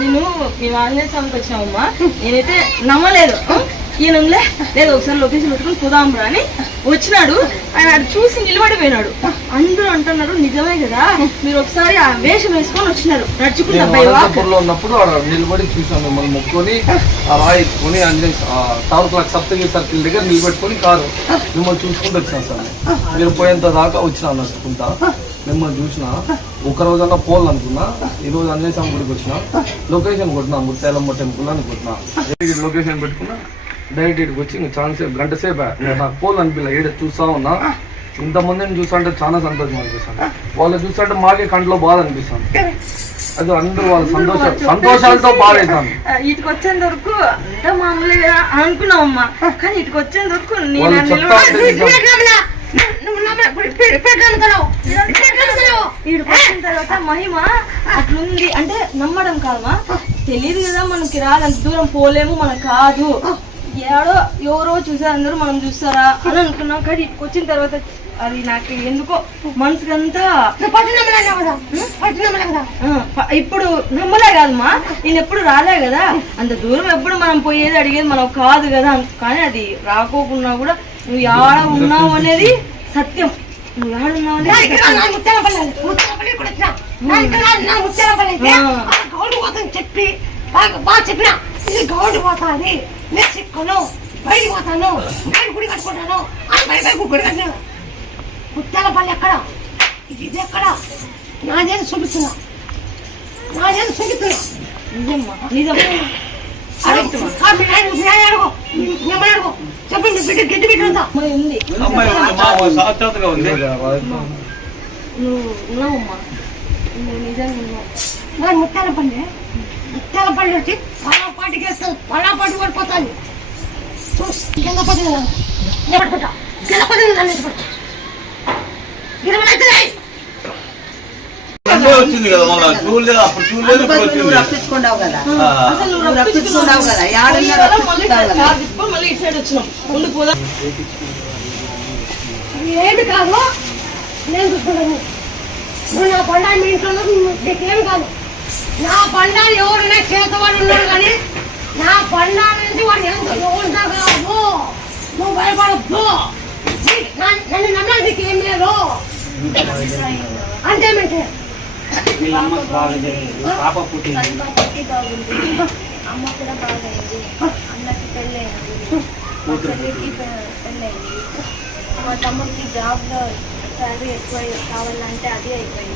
నేను మీ ఆంజనేయ స్వామికి వచ్చినామమ్మా. నేనైతే నమ్మలేదు. ఈయనలే లేదు ఒకసారి లొకేషన్ పెట్టుకుని పోదాంరా అని వచ్చినాడు. ఆయన అది చూసి నిలబడిపోయినాడు. అందరూ అంటున్నారు నిజమే కదా, మీరు ఒకసారి ఆ వేషం వేసుకొని వచ్చినారు నడుచుకుంటూ ఉన్నప్పుడు నిలబడి చూసాం మిమ్మల్ని మొక్కుని ఆ రాయి ఎత్తుకొని టౌన్ క్లాక్ సప్తగిరి సర్కిల్ దగ్గర నిలబెట్టుకొని కారు మిమ్మల్ని చూసుకుంటూ వచ్చినాం సార్. మీరు పోయేంత దాకా వచ్చినా నడుచుకుంటా మిమ్మల్ని చూసిన ఒక రోజన్నా పోల్ అనుకున్నా. ఈ రోజు ఆంజనేయ స్వామి గుడికి వచ్చిన లొకేషన్ కొట్టినా ముత్యాలమ్మ టెంపుల్ అని కొట్టినా లొకేషన్ పెట్టుకున్నా. డైరెక్ట్ ఇక్కడికి వచ్చి ఇంకా ఛాన్స్ గంట సేపు నాకు పోల్ అనిపించలే. ఈడ చూస్తా ఉన్నా ఇంతమందిని చూసా అంటే చాలా సంతోషం అనిపిస్తాను. వాళ్ళు చూస్తుంటే మాకే కంట్లో బాధ అనిపిస్తాను. అది అందరూ వాళ్ళ సంతోషాలతో బాధ అవుతాను. ఇటుకు వచ్చేంత వరకు అంతా మామూలుగా అనుకున్నామమ్మా, కానీ ఇటుకు వచ్చేంత వరకు వచ్చిన తర్వాత మహిమ అట్లుంది అంటే నమ్మడం కాదమ్మా. తెలియదు కదా మనకి రాదు, అంత దూరం పోలేము, మనకు కాదు. ఏడో ఎవరో చూసారు అందరూ మనం చూస్తారా అని అనుకున్నాం. కానీ ఇటుకు వచ్చిన తర్వాత అది నాకు ఎందుకో మనసుకంతా ఇప్పుడు నమ్మలే కాదమ్మా. నేను ఎప్పుడు రాలే కదా, అంత దూరం ఎప్పుడు మనం పోయేది అడిగేది మనం కాదు కదా. కానీ అది రాకోకున్నా కూడా నువ్వు ఆడ ఉన్నావు అనేది సత్యం. నువ్వు ఆడున్నావు చెప్పి బాగా చెప్పినా ఇది గౌడు పోతాది, నేను చిక్కును బయటికి పోతాను, నేను గుడి కట్టుకుంటాను అని బయట గుడి కట్టినా. ముత్యాలపల్లి ఎక్కడ ఇది ఎక్కడ నాదేది చూపిస్తున్నా, నాదేది చూపిస్తున్నా. అడుగు చెప్పండి మీ బిడ్డ గడ్డి బిడ్డ ఉందా? ముత్యాలపల్లి వచ్చి పలాపాటికి వేస్తాను, పలాపాటి పడిపోతాను. చూసి గెలపతి నిలబడుకుంటా, గెలపతి నిలబడుకుంటా. వచ్చింది కదా మళ్ళీ చూడలేదు, అప్పుడు చూడలేదు. రప్పించుకున్నావు కదా, రప్పించుకున్నావు కదా, ఏది కాదు నేను చూసుకున్నాను. నువ్వు నా పండా మీ ఇంట్లో నీకేం కాదు. నా పండా ఎవరైనా చేతవాడు ఉన్నాడు కానీ నా పండా నుంచి వాడు ఎంత ఎవరు కాదు. నువ్వు భయపడద్దు, నన్ను నమ్మడానికి ఏం లేదు. అంతేమంటే అమ్మ కూడా బాగైంది, అన్నకి పెళ్ళయింది, పెళ్ళయింది. మా తమ్ముడికి జాబ్లో శాలరీ ఎక్కువ కావాలంటే అది అయిపోయింది.